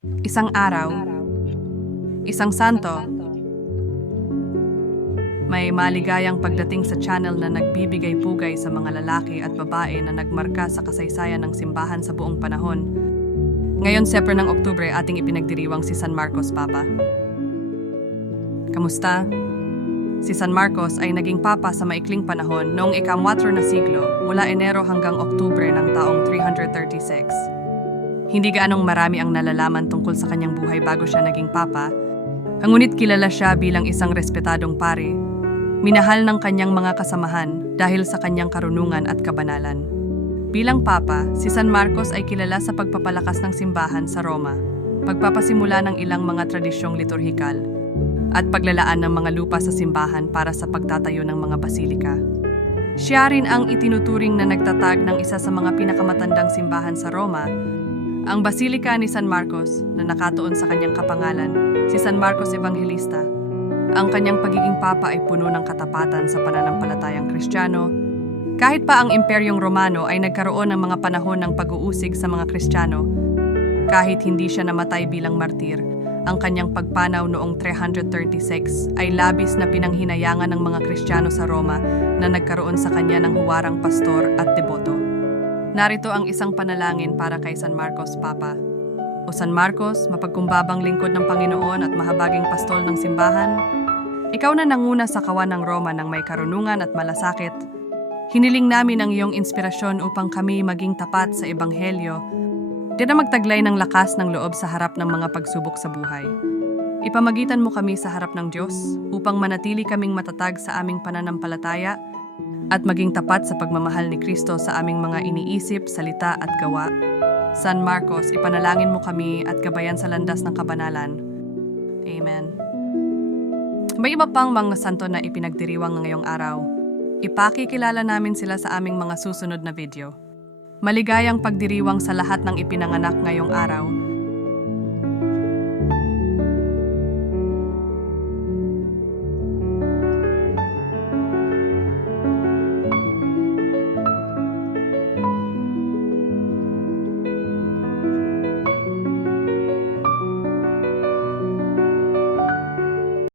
Isang araw, isang santo, may maligayang pagdating sa channel na nagbibigay pugay sa mga lalaki at babae na nagmarka sa kasaysayan ng simbahan sa buong panahon. Ngayon, September ng Oktubre, ating ipinagdiriwang si San Marcos Papa. Kamusta? Si San Marcos ay naging papa sa maikling panahon noong ikamwatro na siglo mula Enero hanggang Oktubre ng taong 336. Hindi gaanong marami ang nalalaman tungkol sa kanyang buhay bago siya naging papa, ngunit kilala siya bilang isang respetadong pare. Minahal ng kanyang mga kasamahan dahil sa kanyang karunungan at kabanalan. Bilang papa, si San Marcos ay kilala sa pagpapalakas ng simbahan sa Roma, pagpapasimula ng ilang mga tradisyong liturhikal, at paglalaan ng mga lupa sa simbahan para sa pagtatayo ng mga basilika. Siya rin ang itinuturing na nagtatag ng isa sa mga pinakamatandang simbahan sa Roma, ang Basilika ni San Marcos na nakatuon sa kanyang kapangalan, si San Marcos Evangelista. Ang kanyang pagiging papa ay puno ng katapatan sa pananampalatayang Kristiyano. Kahit pa ang Imperyong Romano ay nagkaroon ng mga panahon ng pag-uusig sa mga Kristiyano, kahit hindi siya namatay bilang martir, ang kanyang pagpanaw noong 336 ay labis na pinanghinayangan ng mga Kristiyano sa Roma na nagkaroon sa kanya ng huwarang pastor at deboto. Narito ang isang panalangin para kay San Marcos Papa. O San Marcos, mapagkumbabang lingkod ng Panginoon at mahabaging pastol ng simbahan, ikaw na nanguna sa kawan ng Roma ng may karunungan at malasakit. Hiniling namin ang iyong inspirasyon upang kami maging tapat sa Ebanghelyo Di na magtaglay ng lakas ng loob sa harap ng mga pagsubok sa buhay. Ipamagitan mo kami sa harap ng Diyos upang manatili kaming matatag sa aming pananampalataya at maging tapat sa pagmamahal ni Kristo sa aming mga iniisip, salita at gawa. San Marcos, ipanalangin mo kami at gabayan sa landas ng kabanalan. Amen. May iba pang mga santo na ipinagdiriwang ngayong araw. Ipakikilala namin sila sa aming mga susunod na video. Maligayang pagdiriwang sa lahat ng ipinanganak ngayong araw